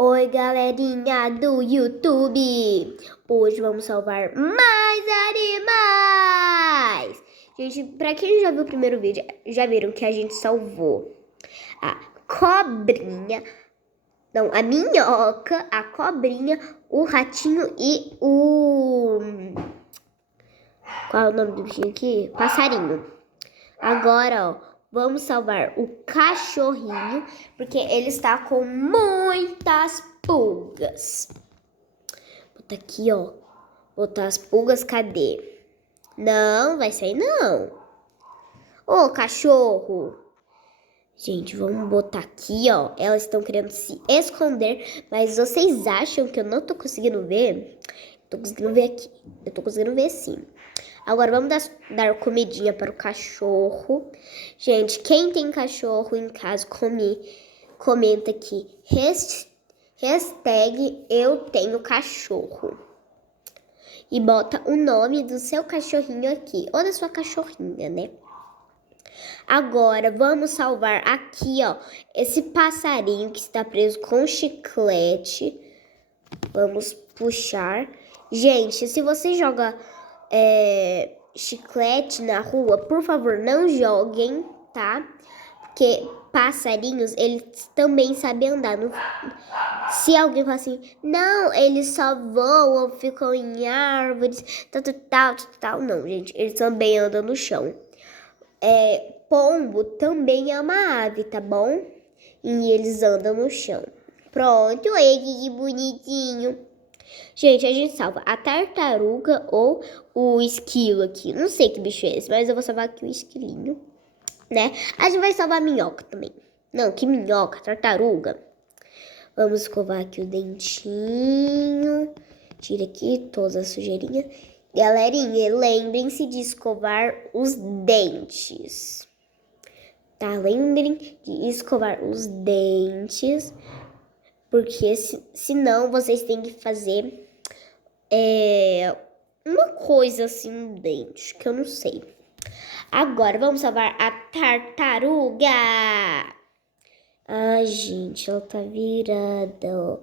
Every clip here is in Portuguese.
Oi, galerinha do YouTube! Hoje vamos salvar mais animais! Gente, pra quem já viu o primeiro vídeo, já viram que a gente salvou a cobrinha, não, a minhoca, a cobrinha, o ratinho e o... Qual é o nome do bichinho aqui? Passarinho. Agora, ó, vamos salvar o cachorrinho, porque ele está com muitas pulgas. Botar aqui, ó. Botar as pulgas, cadê? Não, vai sair não. Ô, cachorro. Gente, vamos botar aqui, ó. Elas estão querendo se esconder, mas vocês acham que eu não tô conseguindo ver? Tô conseguindo ver aqui. Eu tô conseguindo ver sim. Agora vamos dar comidinha para o cachorro. Gente, quem tem cachorro em casa, comenta aqui. Hashtag eu tenho cachorro. E bota o nome do seu cachorrinho aqui. Ou da sua cachorrinha, né? Agora vamos salvar aqui, ó. Esse passarinho que está preso com chiclete. Vamos puxar. Gente, se você joga... chiclete na rua, por favor, não joguem, tá? Porque passarinhos, eles também sabem andar. Se alguém fala assim, não, eles só voam, ficam em árvores, tal, não, gente, eles também andam no chão. Pombo também é uma ave, tá bom? E eles andam no chão. Pronto, olha que bonitinho. Gente, a gente salva a tartaruga ou o esquilo aqui. Não sei que bicho é esse, mas eu vou salvar aqui o esquilinho, né? A gente vai salvar a minhoca também. Não, que minhoca, tartaruga. Vamos escovar aqui o dentinho. Tira aqui toda a sujeirinha. Galerinha, lembrem-se de escovar os dentes. Tá? Lembrem de escovar os dentes. Porque senão vocês têm que fazer uma coisa assim no dente, que eu não sei. Agora vamos salvar a tartaruga. Ai, gente, ela tá virada.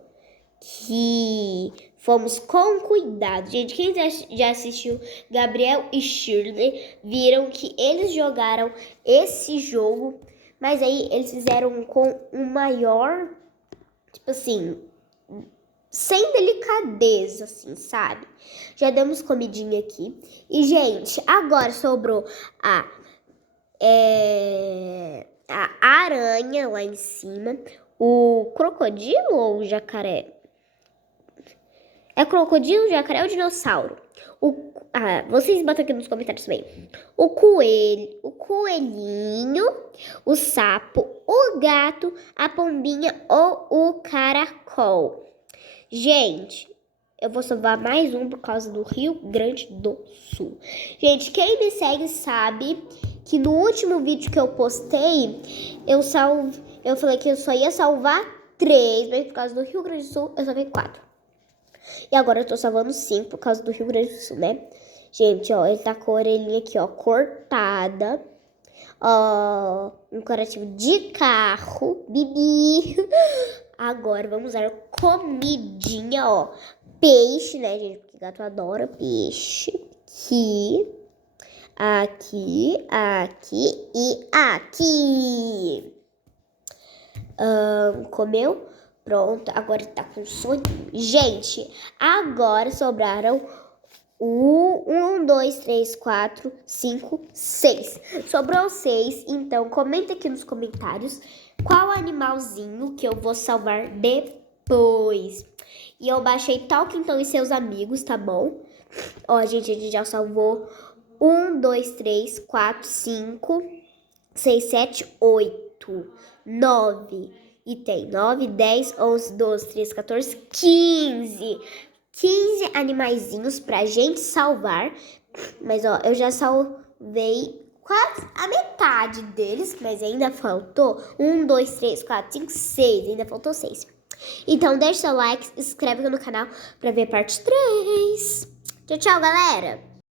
Que fomos com cuidado. Gente, quem já assistiu Gabriel e Shirley viram que eles jogaram esse jogo, mas aí eles fizeram com um maior... Tipo assim, sem delicadeza, assim, sabe? Já demos comidinha aqui. E, gente, agora sobrou a aranha lá em cima. O crocodilo ou o jacaré? É crocodilo, jacaré ou dinossauro? Vocês botam aqui nos comentários também. O coelhinho, o sapo, o gato, a pombinha ou o caracol. Gente, eu vou salvar mais um por causa do Rio Grande do Sul. Gente, quem me segue sabe que no último vídeo que eu postei, eu falei que eu só ia salvar 3, mas por causa do Rio Grande do Sul, eu salvei 4. E agora eu tô salvando 5 por causa do Rio Grande do Sul, né? Gente, ó, ele tá com a orelhinha aqui, ó, cortada. Ó, um corativo de carro. Bibi. Agora vamos dar comidinha, ó. Peixe, né, gente? Porque gato adora peixe. Aqui e aqui. Comeu? Pronto, agora tá com sono. Gente, agora sobraram 1, 2, 3, 4, 5, 6. Sobrou 6, então comenta aqui nos comentários qual animalzinho que eu vou salvar depois. E eu baixei Talkington e seus amigos, tá bom? Ó, gente, a gente já salvou 1, 2, 3, 4, 5, 6, 7, 8, 9... E tem 9, 10, 11, 12, 13, 14, 15. 15 animaizinhos pra gente salvar. Mas, ó, eu já salvei quase a metade deles. Mas ainda faltou 1, 2, 3, 4, 5, 6. Ainda faltou 6. Então, deixa seu like, se inscreve no canal pra ver a parte 3. Tchau, tchau, galera!